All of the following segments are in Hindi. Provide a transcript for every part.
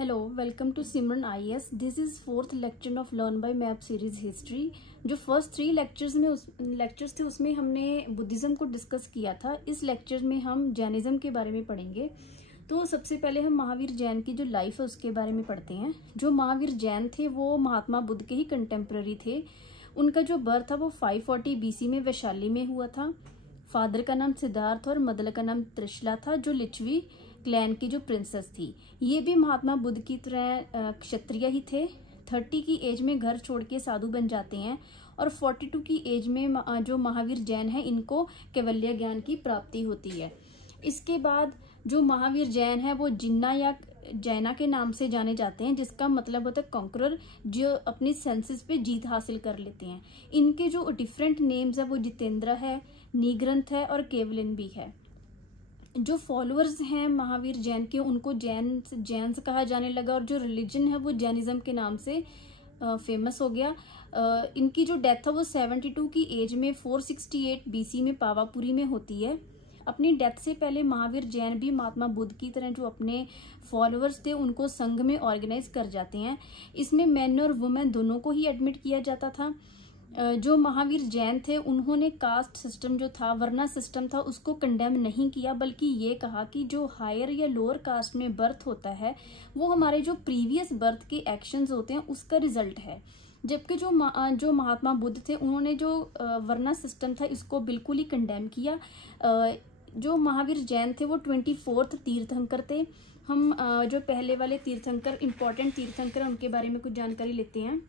Hello, welcome to Simran IAS. This is fourth lecture of learn by map series history. जो फर्स्ट 3 लेक्चर्स थे उसमें हमने बुद्धिज्म को डिस्कस किया था। इस लेक्चर में हम जैनिज्म के बारे में पढ़ेंगे। तो सबसे पहले हम महावीर जैन की जो लाइफ है उसके बारे में पढ़ते हैं। जो महावीर जैन थे वो महात्मा बुद्ध के ही कंटेम्प्रेरी थे। उनका जो बर्थ था वो 540 बीसी में वैशाली में हुआ था। फादर का नाम सिद्धार्थ और मदर का नाम त्रिशला था, जो लिच्छवी क्लैन की जो प्रिंसेस थी। ये भी महात्मा बुद्ध की तरह क्षत्रिय ही थे। 30 की एज में घर छोड़ के साधु बन जाते हैं और 42 की एज में जो महावीर जैन है इनको कैवल्य ज्ञान की प्राप्ति होती है। इसके बाद जो महावीर जैन है वो जिन्ना या जैना के नाम से जाने जाते हैं, जिसका मतलब होता है कॉन्करर, जो अपनी सेंसेस पे जीत हासिल कर लेते हैं। इनके जो डिफरेंट नेम्स है वो जितेंद्र है, निग्रंथ है और केवलिन भी है। जो फॉलोअर्स हैं महावीर जैन के उनको जैन्स कहा जाने लगा और जो रिलीजन है वो जैनिज्म के नाम से फेमस हो गया। इनकी जो डेथ है वो 72 की एज में 468 बीसी में पावापुरी में होती है। अपनी डेथ से पहले महावीर जैन भी महात्मा बुद्ध की तरह जो अपने फॉलोअर्स थे उनको संघ में ऑर्गेनाइज कर जाते हैं। इसमें मैन और वुमेन दोनों को ही एडमिट किया जाता था। जो महावीर जैन थे उन्होंने कास्ट सिस्टम जो था, वर्ना सिस्टम था, उसको कंडेम नहीं किया, बल्कि ये कहा कि जो हायर या लोअर कास्ट में बर्थ होता है वो हमारे जो प्रीवियस बर्थ के एक्शंस होते हैं उसका रिजल्ट है। जबकि जो महात्मा बुद्ध थे उन्होंने जो वर्ना सिस्टम था इसको बिल्कुल ही कंडेम किया। जो महावीर जैन थे वो 24th तीर्थंकर थे। हम जो पहले वाले तीर्थंकर, इंपॉर्टेंट तीर्थंकर, उनके बारे में कुछ जानकारी लेते हैं।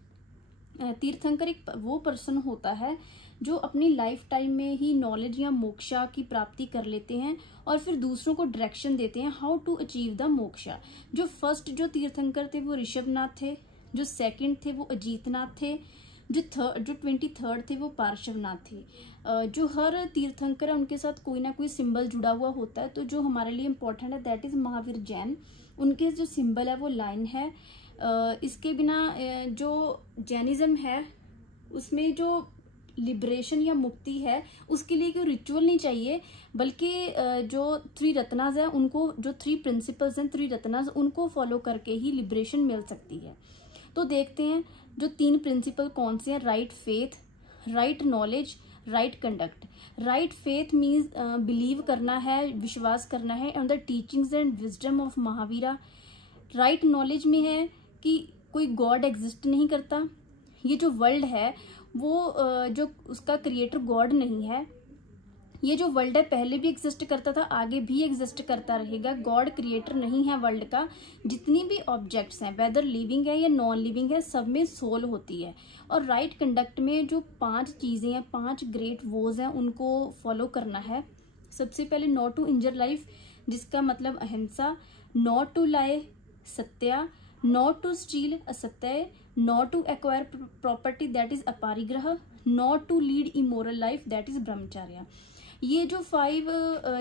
तीर्थंकर एक वो पर्सन होता है जो अपनी लाइफ टाइम में ही नॉलेज या मोक्षा की प्राप्ति कर लेते हैं और फिर दूसरों को डायरेक्शन देते हैं how to achieve the moksha. जो फर्स्ट जो तीर्थंकर थे वो ऋषभनाथ थे, जो सेकंड थे वो अजीतनाथ थे, जो 23rd थे वो पार्श्वनाथ थे। जो हर तीर्थंकर है उनके साथ कोई ना कोई सिंबल जुड़ा हुआ होता है। तो जो हमारे लिए इम्पोर्टेंट है दैट इज महावीर जैन। उनके जो सिंबल है वो लाइन है। इसके बिना जो जैनिज्म है उसमें जो लिबरेशन या मुक्ति है उसके लिए कोई रिचुअल नहीं चाहिए, बल्कि जो 3 रत्नास है उनको, जो 3 प्रिंसिपल्स हैं 3 रत्नास, उनको फॉलो करके ही लिबरेशन मिल सकती है। तो देखते हैं जो 3 प्रिंसिपल कौन से हैं। Right faith, right knowledge, right conduct. Right faith means believe करना है, विश्वास करना है on the teachings and wisdom of Mahavira. Right knowledge में है कि कोई गॉड एग्जिस्ट नहीं करता। ये जो वर्ल्ड है वो जो उसका क्रिएटर गॉड नहीं है। ये जो वर्ल्ड है पहले भी एग्जिस्ट करता था, आगे भी एग्जिस्ट करता रहेगा। गॉड क्रिएटर नहीं है वर्ल्ड का। जितनी भी ऑब्जेक्ट्स हैं, वेदर लिविंग है या नॉन लिविंग है, सब में सोल होती है। और राइट कंडक्ट में जो 5 चीजें हैं, 5 ग्रेट वोज हैं, उनको फॉलो करना है। सबसे पहले नॉट टू इंजर लाइफ, जिसका मतलब ahimsa. Not to lie, satya. Not to steal, asatya. Not to acquire property, that is aparigraha. Not to lead immoral life, that is brahmacharya. ये जो 5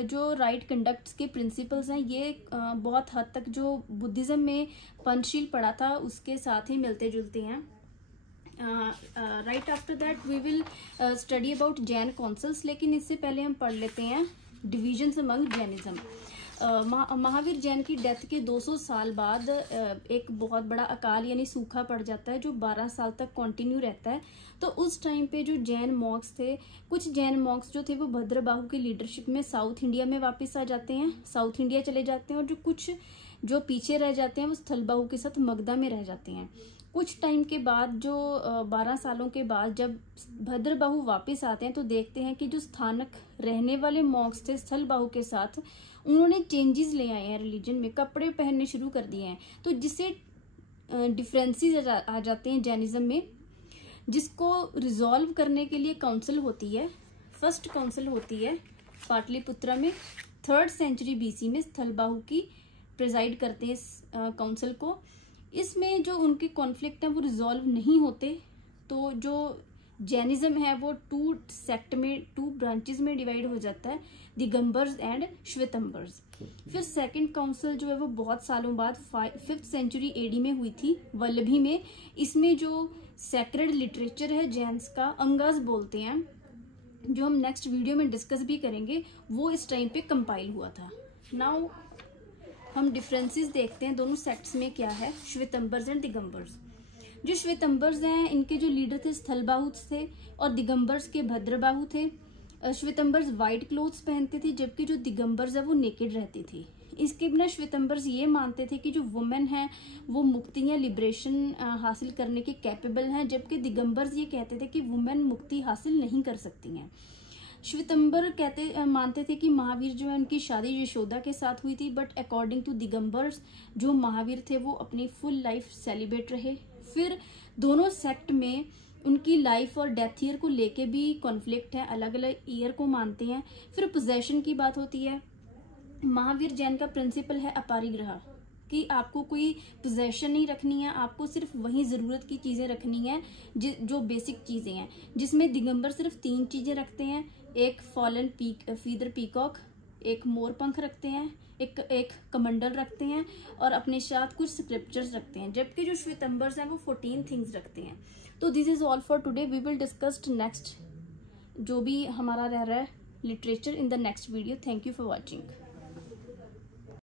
जो राइट कंडक्ट्स के प्रिंसिपल्स हैं ये बहुत हद तक जो बुद्धिज्म में पंचशील पढ़ा था उसके साथ ही मिलते जुलते हैं। Right after that we will study about Jain councils, लेकिन इससे पहले हम पढ़ लेते हैं divisions among Jainism. Mahavir Jain की डेथ के 200 साल बाद एक बहुत बड़ा अकाल यानी सूखा पड़ जाता है जो 12 साल तक कंटिन्यू रहता है। तो उस टाइम पे जो जैन मॉन्क्स थे, कुछ जैन मॉन्क्स जो थे वो भद्रबाहु की लीडरशिप में साउथ इंडिया में वापस आ जाते हैं, साउथ इंडिया चले जाते हैं। और जो कुछ जो पीछे रह जाते हैं वो स्थलबाहु के साथ मगधा में रह जाते हैं। कुछ टाइम के बाद जो 12 सालों के बाद जब भद्रबाहु वापस आते हैं तो देखते हैं कि जो स्थानक रहने वाले मॉन्क्स थे स्थलबाहु के साथ, उन्होंने चेंजेस ले आए हैं रिलीजन में, कपड़े पहनने शुरू कर दिए हैं। तो जिससे डिफरेंसेस आ जाते हैं जैनिज्म में, जिसको रिजॉल्व करने के लिए काउंसिल होती है। फर्स्ट काउंसिल होती है पाटलिपुत्रा में 3rd सेंचुरी बीसी में। स्थलबाहु की प्रिजाइड करते हैं इस काउंसिल को। इसमें जो उनके कॉन्फ्लिक्ट हैं वो रिजॉल्व नहीं होते। तो जो जैनिज्म है वो 2 सेक्ट में, 2 ब्रांचेस में डिवाइड हो जाता है, दिगंबर्स एंड श्वेतंबर्स। फिर सेकंड काउंसिल जो है वो बहुत सालों बाद 5th सेंचुरी एडी में हुई थी, वल्लभी में। इसमें जो सैक्रेड लिटरेचर है जैन्स का, अंगास बोलते हैं, जो हम नेक्स्ट वीडियो में डिस्कस भी करेंगे, वो इस टाइम पे कंपाइल हुआ था। नाउ हम डिफरेंसेस देखते हैं दोनों सेक्ट्स में क्या है, श्वेतंबर्स एंड दिगंबर्स। जो श्वेतंबर्स हैं इनके जो लीडर थे स्थलबाहु थे और दिगंबर्स के भद्रबाहु थे। श्वेतंबर्स वाइट क्लोथ्स पहनते थे जबकि जो दिगंबर्स है वो नेकेड रहती थी। इसके बिना श्वेतंबर्स ये मानते थे कि जो वुमेन है वो मुक्ति या लिबरेशन हासिल करने के कैपेबल हैं, जबकि दिगंबर्स ये कहते थे कि वुमेन मुक्ति हासिल नहीं कर सकती हैं। श्वेतंबर मानते थे कि महावीर जो है उनकी शादी यशोदा के साथ हुई थी, बट अकॉर्डिंग टू दिगंबर्स जो महावीर थे वो अपनी फुल लाइफ सेलिब्रेट रहे। फिर दोनों सेक्ट में उनकी लाइफ और डेथ ईयर को लेके भी कॉन्फ्लिक्ट है, अलग अलग ईयर को मानते हैं। फिर पोजेशन की बात होती है। महावीर जैन का प्रिंसिपल है अपरिग्रह, कि आपको कोई पोजेशन नहीं रखनी है, आपको सिर्फ वही जरूरत की चीजें रखनी है जो बेसिक चीजें हैं। जिसमें दिगंबर सिर्फ 3 चीजें रखते हैं, एक फॉलन फीदर पीकॉक, एक मोर पंख रखते हैं, एक कमंडल रखते हैं और अपने साथ कुछ स्क्रिप्चर्स रखते हैं, जबकि जो श्वेतंबर्स हैं वो 14 थिंग्स रखते हैं। तो this is all for today. We will discuss next जो भी हमारा रह रहा है literature in the next video. Thank you for watching.